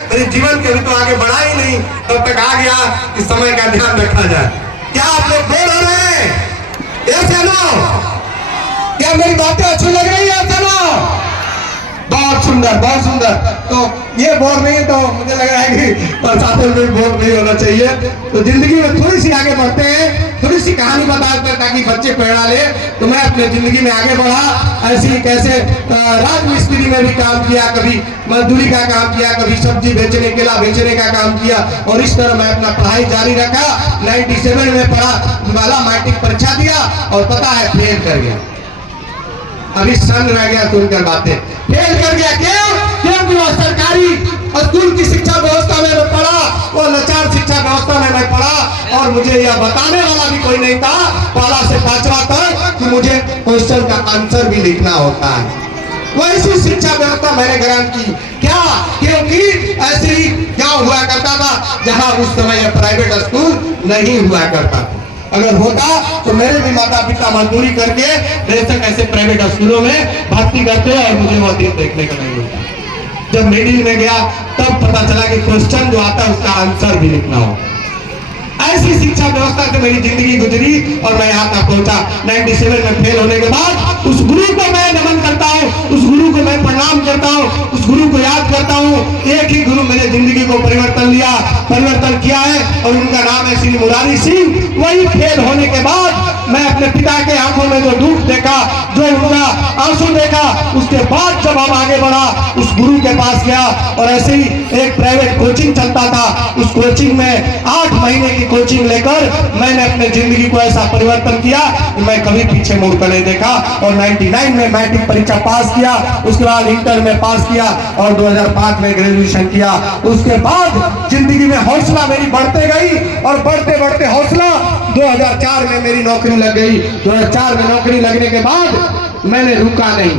मेरे जीवन के भी तो आगे बढ़ा ही नहीं, तब तक आ गया कि समय का ध्यान रखा जाए। क्या आप लोग बोल रहे हैं? ऐसे लो, क्या मेरी बातें अच्छी लग रही है? ऐसे लो, बहुत सुंदर, बहुत सुंदर। तो ये बोर नहीं है तो मुझे लग रहा है कि प्रशासन में बोर नहीं होना चाहिए। तो जिंदगी में थोड़ी सी आगे बढ़ते हैं, थोड़ी सी कहानी बताते हैं ताकि बच्चे प्रेरणा ले। तो मैं अपने जिंदगी में आगे बढ़ा, ऐसी कैसे राजमिस्त्री में भी काम किया, कभी मजदूरी का काम किया, कभी सब्जी बेचने, केला बेचने का काम किया, और इस तरह मैं अपना पढ़ाई जारी रखा। 97 में पढ़ा वाला मैट्रिक परीक्षा दिया और पता है फेल कर गया। अभी सन रह गया सुनकर बातें, फेल कर गया। क्योंकि वो सरकारी स्कूल की शिक्षा व्यवस्था में मैं पढ़ा, वो लाचार शिक्षा व्यवस्था में मैं पढ़ा, और मुझे यह बताने वाला भी कोई नहीं था पहला से पांचवा तक कि मुझे क्वेश्चन का आंसर भी लिखना होता है। वैसी शिक्षा व्यवस्था मैंने ग्रहण की। क्या? क्योंकि ऐसे ही क्या हुआ करता था जहां उस समय प्राइवेट स्कूल नहीं हुआ करता था। अगर होता तो मेरे भी माता पिता मजदूरी करके बेशक ऐसे प्राइवेट स्कूलों में भर्ती करते और मुझे वो दिन देखने का नहीं मिलता। जब मिडिल में गया तब पता चला कि क्वेश्चन जो आता है उसका आंसर भी लिखना हो। ऐसी शिक्षा व्यवस्था से मेरी जिंदगी गुजरी और मैं यहाँ तक पहुंचा। 97 में फेल होने के बाद उस गुरु को मैं नमन करता हूँ, उस गुरु को मैं प्रणाम करता हूँ, उस गुरु को याद करता हूँ। एक ही गुरु मेरे जिंदगी को परिवर्तन किया है और उनका नाम है श्री मुरारी सिंह। वही फेल होने के बाद मैं अपने पिता के आंखों में जो दुख देखा, जो उनका आंसू देखा, उसके बाद जब हम आगे बढ़ा उस गुरु के पास गया और ऐसे ही एक प्राइवेट कोचिंग चलता था। उस कोचिंग में 8 महीने की कोचिंग लेकर मैंने अपने जिंदगी को ऐसा परिवर्तन किया कि मैं कभी पीछे मुड़कर नहीं देखा। और 99 में मैट्रिक परीक्षा पास किया, उसके बाद इंटर में पास किया और 2005 में ग्रेजुएशन किया। उसके बाद जिंदगी में हौसला मेरी बढ़ते गई और बढ़ते बढ़ते हौसला 2004 में मेरी नौकरी लग गई। 2004 में नौकरी लगने के बाद मैंने रुका नहीं।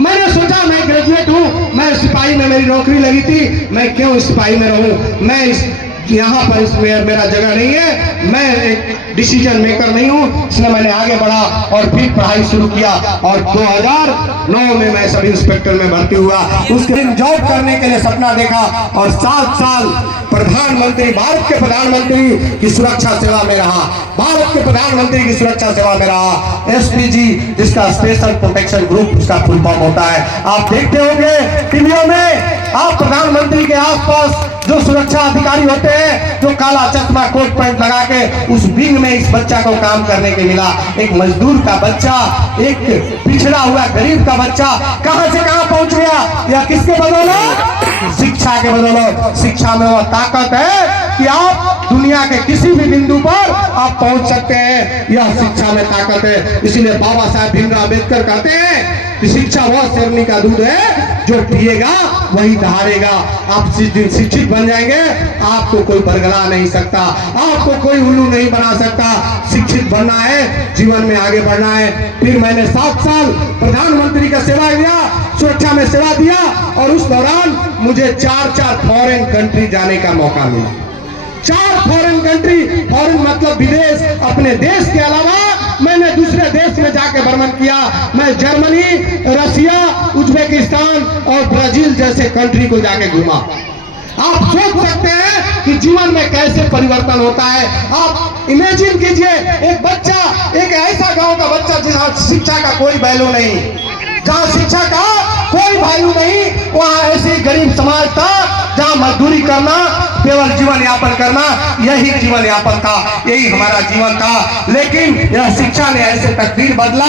मैंने सोचा मैं ग्रेजुएट हूं, मैं सिपाही में मेरी नौकरी लगी थी, मैं क्यों सिपाही में रहूं? मैं यहाँ पर इसमें मेरा जगह नहीं है, मैं एक डिसीजन मेकर नहीं हूँ। इसलिए मैंने आगे बढ़ा और फिर पढ़ाई शुरू किया और 2009 में मैं सब इंस्पेक्टर में भर्ती हुआ। उसके दिन जॉब करने के लिए सपना देखा और 7 साल प्रधानमंत्री, भारत के प्रधानमंत्री की सुरक्षा सेवा में रहा। भारत के प्रधानमंत्री की सुरक्षा सेवा में रहा। एसपीजी, जिसका स्पेशल प्रोटेक्शन ग्रुप उसका फुल फॉर्म होता है। आप देखते होंगे टीवियों में, आप प्रधानमंत्री के आसपास जो सुरक्षा अधिकारी होते हैं, जो काला चश्मा कोट पैंट लगा के, उस विंग में इस बच्चा को काम करने के मिला। एक मजदूर का बच्चा, एक पिछड़ा हुआ गरीब का बच्चा कहां से कहां पहुंच गया? यह किसके बदौलत? शिक्षा के बदौलत। शिक्षा में वह ताकत है कि आप दुनिया के किसी भी बिंदु पर आप पहुंच सकते हैं। यह शिक्षा में ताकत है। इसीलिए बाबा साहब भीमराव अम्बेडकर कहते हैं कि शिक्षा वह शेरनी का दूध है जो पिएगा वही दहाड़ेगा। आप जिस दिन शिक्षित बन जाएंगे आपको कोई बरगला नहीं सकता, आपको कोई उल्लू नहीं बना सकता। शिक्षित बनना है, जीवन में आगे बढ़ना है। फिर मैंने 7 साल प्रधानमंत्री का सेवा किया, सुरक्षा में सेवा दिया और उस दौरान मुझे 4 फॉरेन कंट्री जाने का मौका मिला। 4 फॉरेन कंट्री, फॉरेन मतलब विदेश, अपने देश के अलावा मैंने दूसरे देश में जाके भ्रमण किया। मैं जर्मनी, रसिया, उज्बेकिस्तान और ब्राजील जैसे कंट्री को जाके घूमा। आप सोच सकते हैं कि जीवन में कैसे परिवर्तन होता है। आप इमेजिन कीजिए, एक बच्चा, एक ऐसा गांव का बच्चा जहां शिक्षा का कोई वैल्यू नहीं, जहां शिक्षा का कोई वैल्यू नहीं, वहां ऐसी गरीब समाज था जहां मजदूरी करना, केवल जीवन यापन करना, यही जीवन यापन था, यही हमारा जीवन था। लेकिन यह शिक्षा ने ऐसे तकदीर बदला।